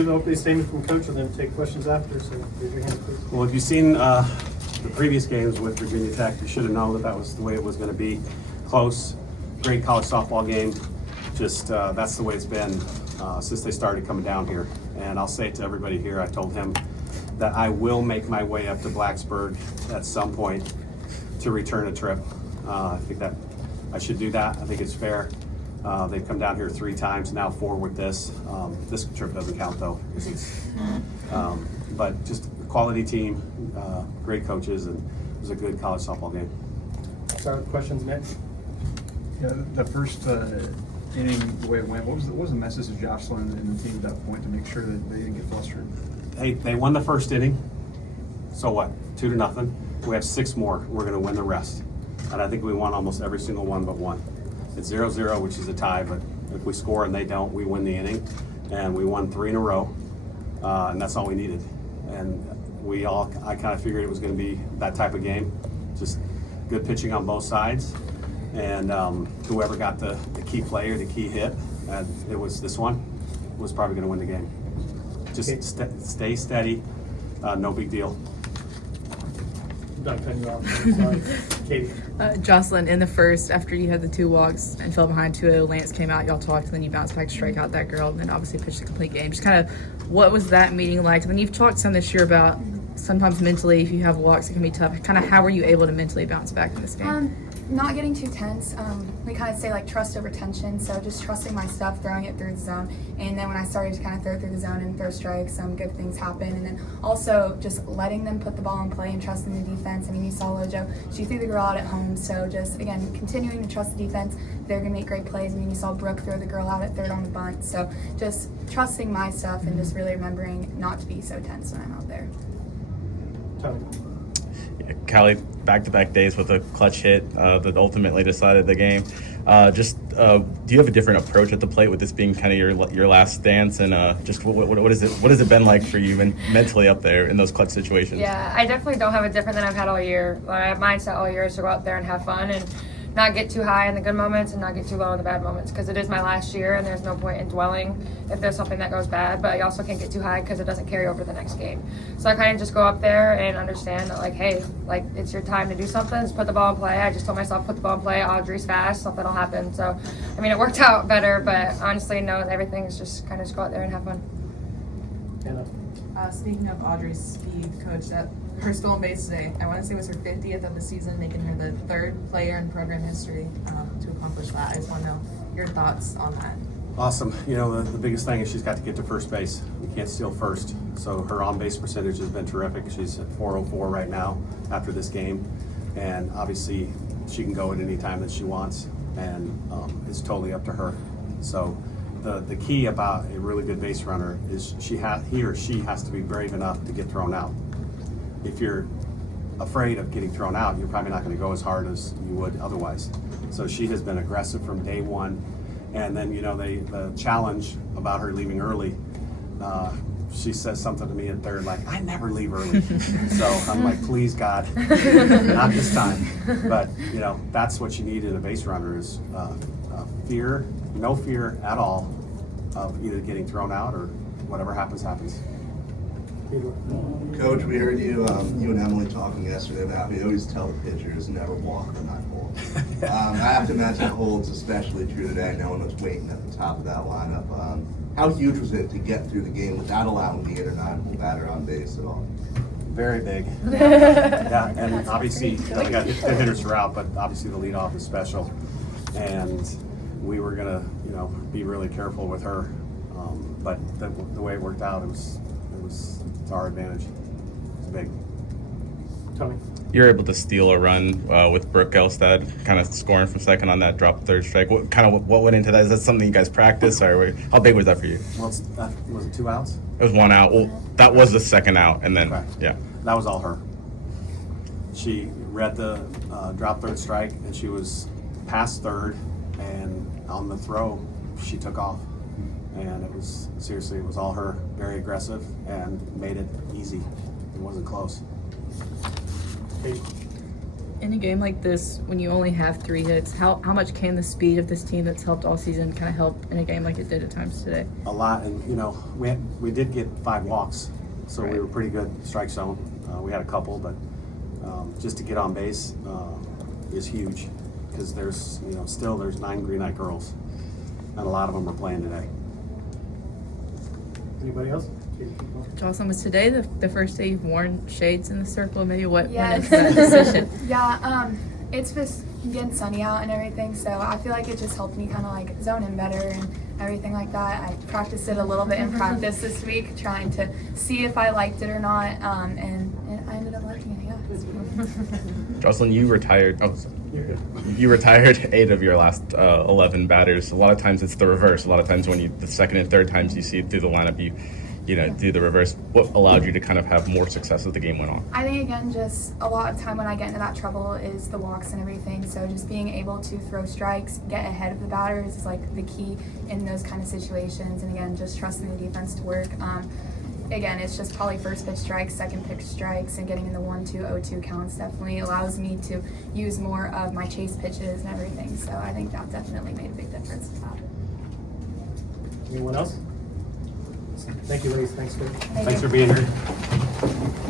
The opening statement from coach and then take questions after, so raise your hand, please. Well, if you've seen the previous games with Virginia Tech, you should have known that that was the way it was going to be. Close, great college softball game. Just that's the way it's been since they started coming down here. And I'll say to everybody here, I told him that I will make my way up to Blacksburg at some point to return a trip. I think that I should do that. I think it's fair. They've come down here 3 times, now 4 with this. This trip doesn't count though. But just a quality team, great coaches, and it was a good college softball game. Start with questions next. Yeah, the first inning, the way it went, what was the message to Jocelyn and the team at that point to make sure that they didn't get flustered? Hey, they won the first inning. So what? 2-0. We have 6 more. We're going to win the rest. And I think we won almost every single one but one. It's 0-0, which is a tie, but if we score and they don't, we win the inning. And we won 3 in a row, and that's all we needed. And I kind of figured it was going to be that type of game. Just good pitching on both sides. And whoever got the key play or the key hit, and it was this one, was probably going to win the game. Just stay steady, no big deal. Done cutting you off. Sorry. Katie. Jocelyn, in the first, after you had the 2 walks and fell behind 2-0, Lance came out, y'all talked, and then you bounced back to strike out that girl, and then obviously pitched a complete game. Just kind of, what was that meeting like? And then you've talked some this year about sometimes mentally, if you have walks, it can be tough. Kind of how were you able to mentally bounce back in this game? Not getting too tense. We kind of say like trust over tension, so just trusting my stuff, throwing it through the zone. And then when I started to kind of throw through the zone and throw strikes, some good things happen. And then also just letting them put the ball in play and trusting the defense. I mean, you saw Lojo, she threw the girl out at home, so just, again, continuing to trust the defense. They're going to make great plays. I mean, you saw Brooke throw the girl out at third on the bunt. So just trusting my stuff and just really remembering not to be so tense when I'm out there. Tony. Callie, back-to-back days with a clutch hit that ultimately decided the game. Do you have a different approach at the plate with this being kind of your last dance? And just what has it been like for you mentally up there in those clutch situations? Yeah, I definitely don't have it different than I've had all year. My mindset all year is to go out there and have fun and not get too high in the good moments and not get too low in the bad moments, because it is my last year and there's no point in dwelling if there's something that goes bad, but you also can't get too high because it doesn't carry over the next game. So I kind of just go up there and understand that, like, hey, like, it's your time to do something. Just put the ball in play. I just told myself, put the ball in play. Audrey's fast. Something will happen. So, I mean, it worked out better, but honestly, no, everything is just kind of just go out there and have fun. Anna. Speaking of Audrey's speed, coach, that her stolen base today, I want to say it was her 50th of the season, making her the 3rd player in program history to accomplish that. I just want to know your thoughts on that. Awesome. You know, the biggest thing is she's got to get to first base. We can't steal first. So her on-base percentage has been terrific. She's at 404 right now after this game. And obviously she can go at any time that she wants, and it's totally up to her. So the key about a really good base runner is he or she has to be brave enough to get thrown out. If you're afraid of getting thrown out, you're probably not going to go as hard as you would otherwise. So she has been aggressive from day one. And then, you know, the challenge about her leaving early, she says something to me at third, like, I never leave early. So I'm like, please, God, not this time. But, you know, that's what you need in a base runner is no fear at all of either getting thrown out or whatever happens. Coach, we heard you and Emily talking yesterday about you always tell the pitchers never walk the 9-hole. I have to imagine it holds especially true today, knowing what's waiting at the top of that lineup. How huge was it to get through the game without allowing the 8 or 9-hole batter on base at all? Very big. Yeah, and obviously we got 10 hitters throughout, but obviously the leadoff is special, and we were gonna, you know, be really careful with her. But the way it worked out, it's our advantage. It's big. Tony. You're able to steal a run with Brooke Elstad, kind of scoring from second on that drop 3rd strike. What went into that? Is that something you guys practice, or how big was that for you? Well, was it 2 outs? It was 1 out. Well, that was the 2nd out, and then yeah. That was all her. She read the drop 3rd strike, and she was past 3rd, and on the throw, she took off. And it was all her, very aggressive, and made it easy. It wasn't close. Katie. In a game like this, when you only have 3 hits, how much can the speed of this team that's helped all season kind of help in a game like it did at times today? A lot, and we did get 5 walks, so we were pretty good strike zone. We had a couple, but just to get on base is huge because there's still there's 9 green-eyed girls, and a lot of them are playing today. Anybody else? Jocelyn, was today the first day you've worn shades in the circle? Maybe what went Yes. into that decision? Yeah, it's just getting sunny out and everything, so I feel like it just helped me kind of like zone in better and everything like that. I practiced it a little bit in practice this week, trying to see if I liked it or not, and I ended up liking it, yeah. Jocelyn, you retired. Oh, sorry. You're good. You retired 8 of your last 11 batters. A lot of times it's the reverse. A lot of times when the second and third times you see through the lineup, you do the reverse. What allowed you to kind of have more success as the game went on? I think, again, just a lot of time when I get into that trouble is the walks and everything. So just being able to throw strikes, get ahead of the batters is like the key in those kind of situations. And again, just trusting the defense to work. Again, it's just probably first pitch strikes, second pitch strikes, and getting in the 1-2, 0-2 counts definitely allows me to use more of my chase pitches and everything. So I think that definitely made a big difference. Anyone else? Thank you, ladies. Thanks for Thanks for being here.